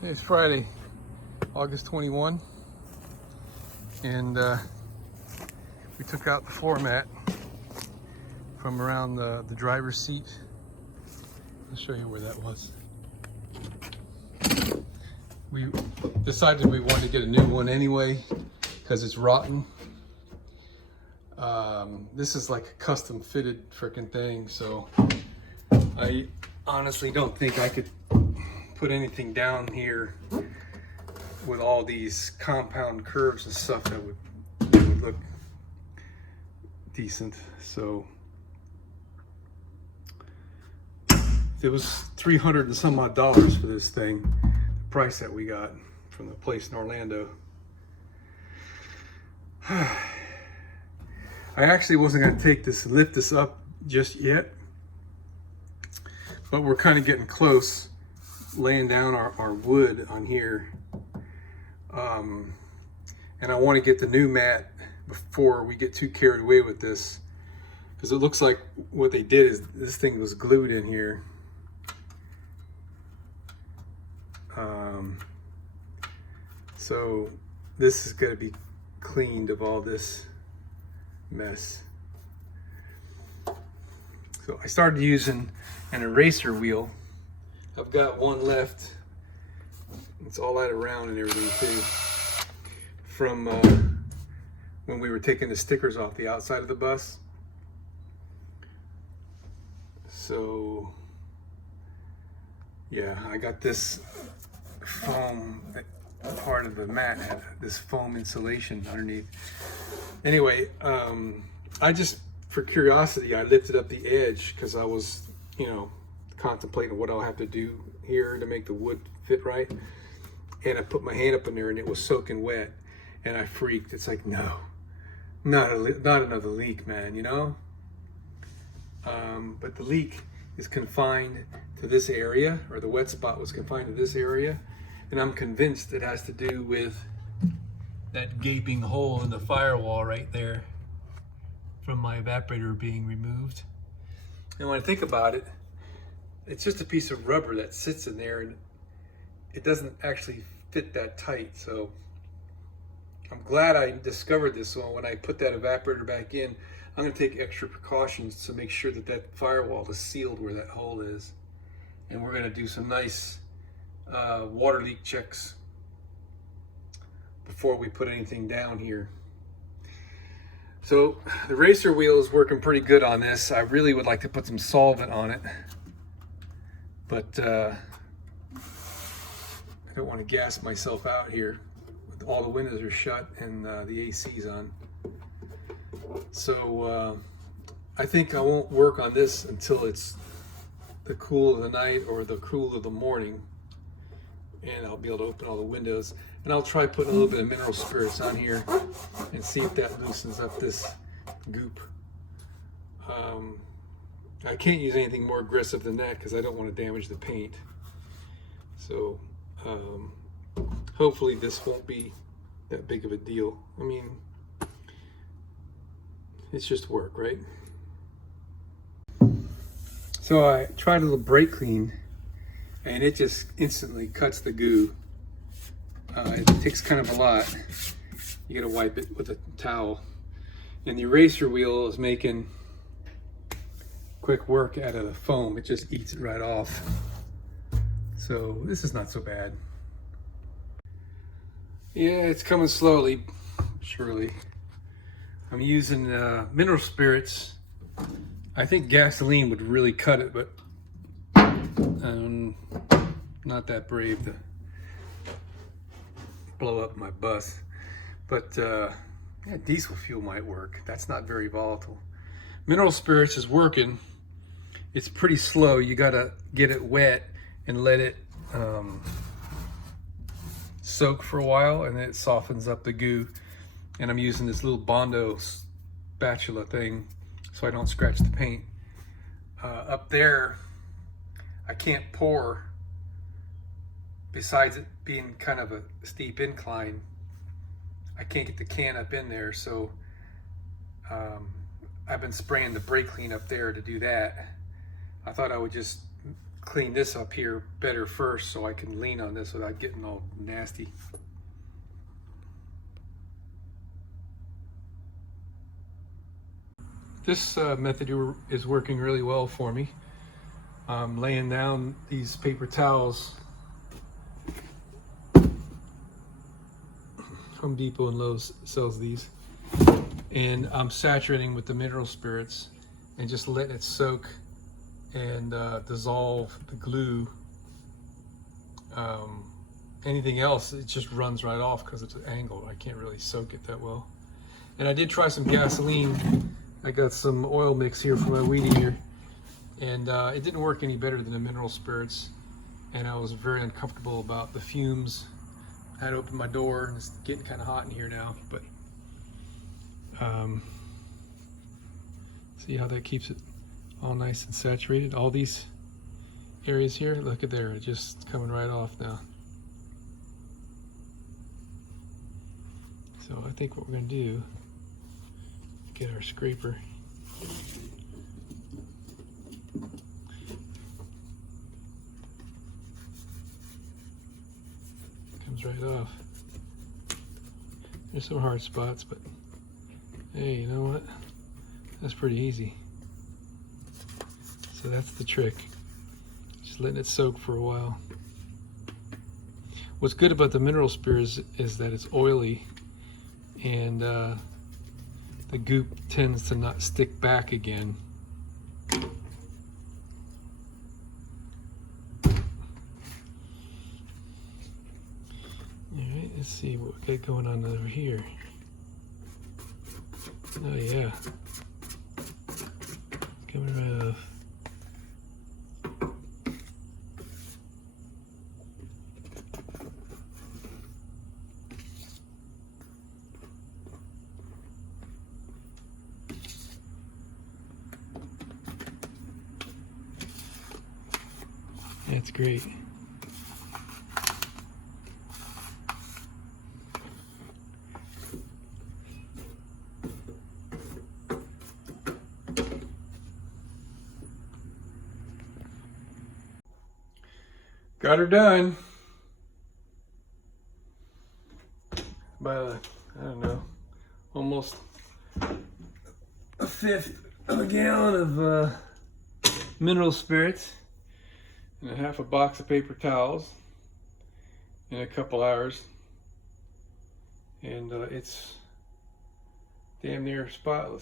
It's Friday, August 21, and we took out the floor mat from around the driver's seat. I'll show you where that was. We decided we wanted to get a new one anyway because it's rotten. This is like a custom fitted freaking thing, so I honestly don't think I could put anything down here with all these compound curves and stuff that would look decent. So it was $300 and some odd for this thing, the price that we got from the place in Orlando. I actually wasn't going to lift this up just yet, but we're kind of getting close, laying down our wood on here. And I want to get the new mat before we get too carried away with this, because it looks like what they did is this thing was glued in here. So this is going to be cleaned of all this mess. So I started using an eraser wheel. I've got one left. It's all out around and everything too, from when we were taking the stickers off the outside of the bus. So yeah, I got this foam, that part of the mat had this foam insulation underneath. Anyway, I just, for curiosity, I lifted up the edge because I was, contemplating what I'll have to do here to make the wood fit right. And I put my hand up in there and it was soaking wet, and I freaked. It's like, no, not another leak, man, But the leak is confined to this area, or the wet spot was confined to this area. And I'm convinced it has to do with that gaping hole in the firewall right there from my evaporator being removed. And when I think about it, it's just a piece of rubber that sits in there, and it doesn't actually fit that tight. So I'm glad I discovered this. So when I put that evaporator back in, I'm going to take extra precautions to make sure that that firewall is sealed where that hole is. And we're going to do some nice water leak checks before we put anything down here. So the racer wheel is working pretty good on this. I really would like to put some solvent on it, but I don't want to gas myself out here. All the windows are shut and the AC's on. So I think I won't work on this until it's the cool of the night or the cool of the morning, and I'll be able to open all the windows. And I'll try putting a little bit of mineral spirits on here and see if that loosens up this goop. I can't use anything more aggressive than that because I don't want to damage the paint. So hopefully this won't be that big of a deal. I mean, it's just work, right? So I tried a little brake clean, and it just instantly cuts the goo. It takes kind of a lot. You gotta wipe it with a towel. And the eraser wheel is making quick work out of the foam. It just eats it right off. So this is not so bad. Yeah, it's coming slowly, surely. I'm using mineral spirits. I think gasoline would really cut it, but I'm not that brave to blow up my bus. But yeah, diesel fuel might work. That's not very volatile. Mineral spirits is working. It's pretty slow. You gotta get it wet and let it soak for a while, and then it softens up the goo. And I'm using this little Bondo spatula thing so I don't scratch the paint. Up there, I can't pour. Besides it being kind of a steep incline, I can't get the can up in there, so I've been spraying the brake clean up there to do that. I thought I would just clean this up here better first so I can lean on this without getting all nasty. This method is working really well for me. I'm laying down these paper towels. Home Depot and Lowe's sells these. And I'm saturating with the mineral spirits and just letting it soak and dissolve the glue. Anything else, it just runs right off because it's an angle. I can't really soak it that well. And I did try some gasoline. I got some oil mix here for my weed eater, and it didn't work any better than the mineral spirits. And I was very uncomfortable about the fumes. I had to open my door, and it's getting kind of hot in here now. But see how that keeps it all nice and saturated. All these areas here, look at there, it's just coming right off now. So I think what we're going to do, get our scraper. Comes right off. There's some hard spots, but hey, you know what? That's pretty easy. So that's the trick. Just letting it soak for a while. What's good about the mineral spirits is that it's oily, and the goop tends to not stick back again. Alright, let's see what we got going on over here. Oh yeah. Coming right off. That's great. Got her done. About I don't know, almost a fifth of a gallon of mineral spirits and a half a box of paper towels in a couple hours, and it's damn near spotless.